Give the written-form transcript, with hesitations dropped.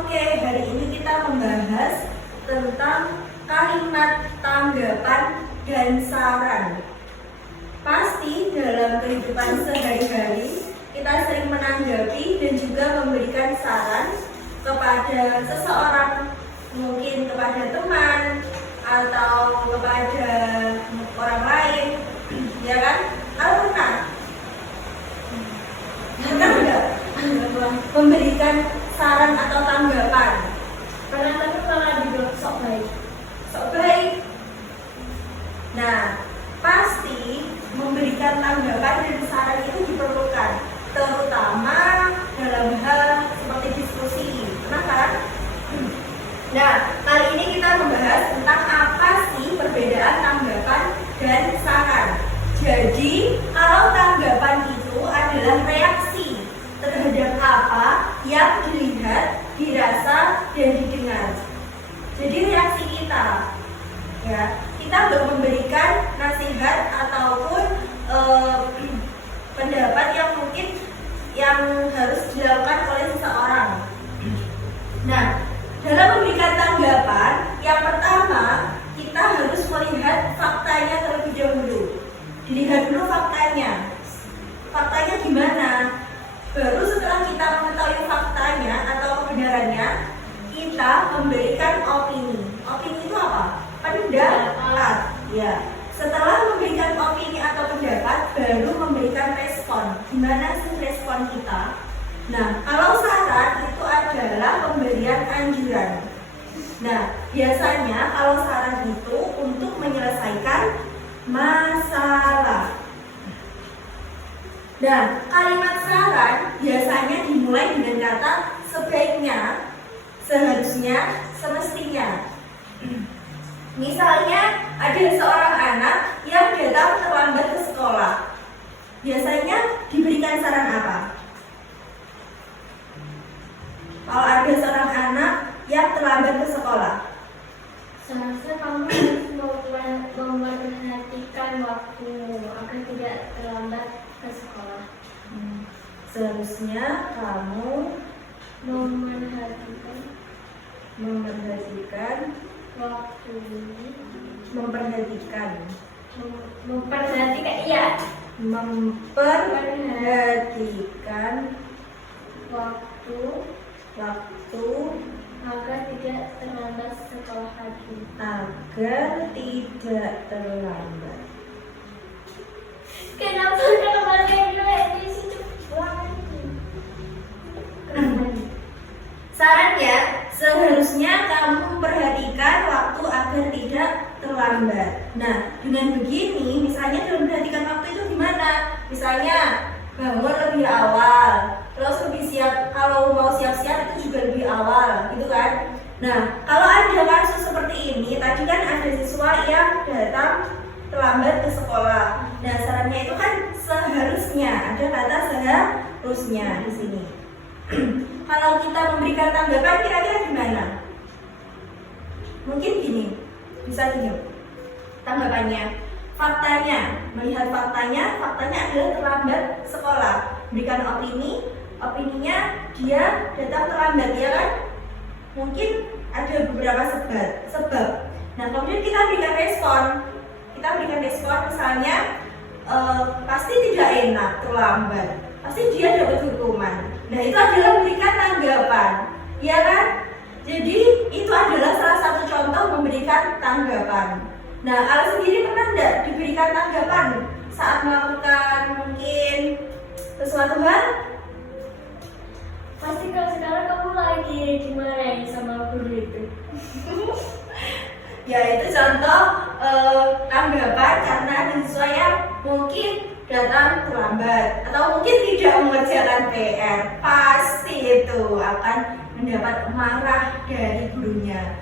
Oke, hari ini kita membahas tentang kalimat tanggapan dan saran. Pasti dalam kehidupan sehari-hari kita sering menanggapi dan juga memberikan saran kepada seseorang, mungkin kepada teman atau kepada orang lain, ya kan? Kalau pernah enggak memberikan saran atau tanggapan? Pernah, tapi malah dibilang sok baik. Sok baik. Nah, pasti memberikan tanggapan dan saran itu diperlukan, terutama dalam hal seperti diskusi. Pernah kan? Nah, kali ini kita membahas tentang apa sih perbedaan tanggapan dan saran. Jadi, kalau tanggapan itu adalah reaksi terhadap apa yang dilihat, dirasa, dan didengar. Jadi reaksi kita, ya, kita memberikan nasihat ataupun pendapat yang mungkin yang harus dilakukan oleh seseorang. Nah, dalam memberikan tanggapan, yang pertama kita harus melihat faktanya terlebih dahulu. Dilihat dulu faktanya. Faktanya gimana? Baru setelah kita mengetahui faktanya atau kebenarannya, kita memberikan opini. Opini itu apa? Pendapat. Ya. Setelah memberikan opini atau pendapat, baru memberikan respon. Gimana sih respon kita? Nah, kalau saran itu adalah pemberian anjuran. Nah, biasanya kalau saran itu untuk menyelesaikan masalah. Nah, kalimat saran biasanya dimulai dengan kata sebaiknya, seharusnya, semestinya. Misalnya ada seorang anak yang datang terlambat ke sekolah. Biasanya diberikan saran apa? Kalau ada seorang anak yang terlambat ke sekolah, Seharusnya kamu harus memperhatikan waktumu agar tidak terlambat ke sekolah. Seharusnya kamu Memperhatikan waktu. memperhatikan Iya. memperhatikan Waktu waktu agar tidak terlambat sekolah lagi. agar tidak terlambat. Kenapa di situ? Sarannya, seharusnya kamu memperhatikan waktu agar tidak terlambat. Nah, dengan begini, misalnya dalam memperhatikan waktu itu gimana? Misalnya, bangun lebih awal, terus lebih siap, kalau mau siap-siap itu juga lebih awal, gitu kan? Nah, kalau ada kasus seperti ini, tadi kan ada siswa yang datang terlambat ke sekolah. Nah, sarannya itu kan seharusnya, ada kata seharusnya di sini. Kalau kita memberikan tanggapan kira-kira gimana? Mungkin gini, bisa gini tanggapannya. Faktanya, melihat faktanya adalah terlambat sekolah. Berikan opini, opininya dia datang terlambat, ya kan? Mungkin ada beberapa sebab. Nah, kemudian kita berikan respon. Misalnya pasti tidak enak terlambat, pasti dia dapat hukuman. Nah, itu adalah memberikan tanggapan, ya kan? Jadi itu adalah salah satu contoh memberikan tanggapan. Nah, Al sendiri pernah enggak diberikan tanggapan saat melakukan mungkin sesuatu hal? Pasti kalau sekarang kamu lagi dimarahin sama guru itu. Ya, itu contoh tanggapan karena ada siswa yang mungkin datang terlambat atau mungkin tidak mengerjakan PR. Pasti itu akan mendapat marah dari gurunya.